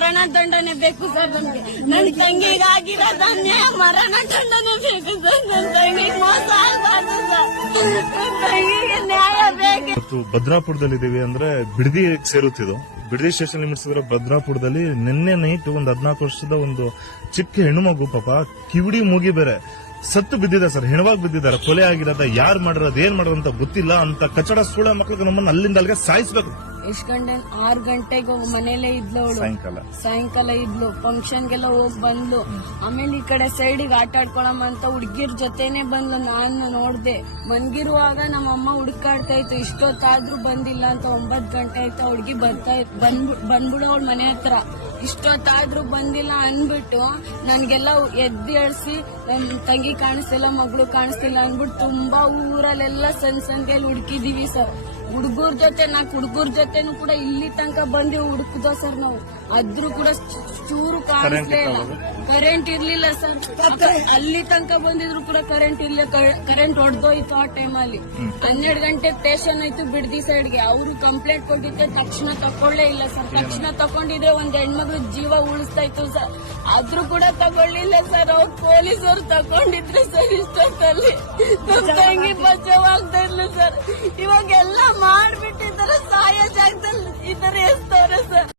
ಮರಣ ದಂಡನೆ ಬೇಕು ಸರ್ ನಮ್ಗೆ. ನನ್ ತಂಗಿಗಾಗಿರೋದು ಅನ್ಯಾಯ, ಮರಣ ದಂಡನೆ ಬೇಕು ಸರ್. ನನ್ ತಂಗಿಗೆ ಮೋಸ ಆಗ್ಬಾರ್ದು ಸರ್. ನನ್ ತಂಗಿಗೆ ನ್ಯಾಯ ಬೇಕು. ಇವತ್ತು ಭದ್ರಾಪುರದಲ್ಲಿ ಇದೀವಿ ಅಂದ್ರೆ ಬಿಡದಿ ಸೇರುತ್ತಿದ್ದು. ಬಿಡದಿ ಸ್ಟೇಷನ್ ಲಿಮಿಟ್ಸ್ ಭದ್ರಾಪುರದಲ್ಲಿ ನಿನ್ನೆ ನೈಟ್ ಒಂದು 14 ವರ್ಷದ ಒಂದು ಚಿಕ್ಕ ಹೆಣ್ಣು ಮಗು ಪಾಪ ಕಿವಿಡಿ ಮೂಗಿ ಬೇರೆ ಸತ್ತು ಬಿದ್ದಿದೆ ಸರ್. ಹೆಣವಾಗಿ ಬಿದ್ದಿದ್ದಾರೆ. ಕೊಲೆ ಆಗಿರೋದ, ಯಾರು ಮಾಡಿರೋದು, ಏನ್ ಮಾಡೋದು ಅಂತ ಗೊತ್ತಿಲ್ಲ ಅಂತ ಕಚಡ ಸೂಳ ಮಕ್ಳಿಗೆ ನಮ್ಮನ್ನ ಅಲ್ಲಿಂದ ಅಲ್ಲಿಗೆ ಸಾಯಿಸ್ಬೇಕು. ಎಷ್ಟ್ ಗಂಟೆ 6 ಗಂಟೆಗೆ ಮನೇಲೆ ಇದ್ಲು ಅವಳು. ಸಾಯಂಕಾಲ ಇದ್ಲು. ಫಂಕ್ಷನ್ಗೆಲ್ಲ ಹೋಗ್ ಬಂದ್ಲು. ಆಮೇಲೆ ಈ ಕಡೆ ಸೈಡಿಗೆ ಆಟ ಆಡ್ಕೊಳಮ್ಮ ಅಂತ ಹುಡ್ಗಿರ್ ಜೊತೆನೆ ಬಂದ್ಲು. ನಾನು ನೋಡ್ದೆ. ಮನ್ಗಿರುವಾಗ ನಮ್ಮಮ್ಮ ಹುಡುಕಾಡ್ತಾ ಇತ್ತು. ಇಷ್ಟೊತ್ತಾದ್ರೂ ಬಂದಿಲ್ಲ ಅಂತ. 9 ಗಂಟೆ ಆಯ್ತು. ಹುಡ್ಗಿ ಬಂದ್ಬಿಡು ಅವಳ ಮನೆ ಹತ್ರ. ಇಷ್ಟೊತ್ತಾದ್ರೂ ಬಂದಿಲ್ಲ ಅನ್ಬಿಟ್ಟು ನನ್ಗೆಲ್ಲ ಎದ್ದು ಎಳ್ಸಿ ತಂಗಿ ಕಾಣಿಸ್ತಿಲ್ಲ, ಮಗಳು ಕಾಣಿಸ್ತಿಲ್ಲ ಅನ್ಬಿಟ್ಟು ತುಂಬಾ ಊರಲ್ಲೆಲ್ಲ ಸಂಖ್ಯೆಯಲ್ಲಿ ಹುಡುಕಿದೀವಿ ಸರ್. ಹುಡುಗರ ಜೊತೆ 4 ಹುಡುಗರ ಜೊತೆನೂ ಕೂಡ ಇಲ್ಲಿ ತನಕ ಬಂದು ಹುಡುಕುದ ಸರ್ ನಾವು. ಆದ್ರೂ ಕೂಡ ಚೂರು ಕಾಣಿಸ್ಲೇ ಇಲ್ಲ. ಕರೆಂಟ್ ಇರ್ಲಿಲ್ಲ ಸರ್. ಅಲ್ಲಿ ತನಕ ಬಂದಿದ್ರು ಕೂಡ ಕರೆಂಟ್ ಇರ್ಲಿಲ್ಲ. ಕರೆಂಟ್ ಹೊಡೆದೋಯ್ತು ಆ ಟೈಮಲ್ಲಿ. 12 ಗಂಟೆ ಸ್ಟೇಷನ್ ಆಯ್ತು ಬಿಡದಿ ಸೈಡ್ಗೆ. ಅವರು ಕಂಪ್ಲೇಂಟ್ ಕೊಟ್ಟಿದ್ದೆ, ತಕ್ಷಣ ತಕೊಳ್ಳೇ ಇಲ್ಲ ಸರ್. ತಕ್ಷಣ ತಕೊಂಡಿದ್ರೆ ಒಂದ್ ಹೆಣ್ಮಗ್ಳ ಜೀವ ಉಳಿಸ್ತಾ ಇತ್ತು ಸರ್. ಆದ್ರೂ ಕೂಡ ತಗೊಳ್ಳಿಲ್ಲ ಸರ್. ಅವ್ರು ಪೊಲೀಸರು ತಕೊಂಡಿದ್ರೆ ಸರ್ ಇಷ್ಟೊತ್ತಲ್ಲಿ ನಮ್ ತಂಗಿ ಬಚಾವಾಗ್ತಾ ಇದ್ಲು ಸರ್. ಇವಾಗೆಲ್ಲ ಮಾಡ್ಬಿಟ್ಟಿದ್ದಾರೆ. ಸಾಯೋ ಜಾಗದಲ್ಲಿ ಈ ತರ ಎಸ್ತವ್ರೆ ಸರ್.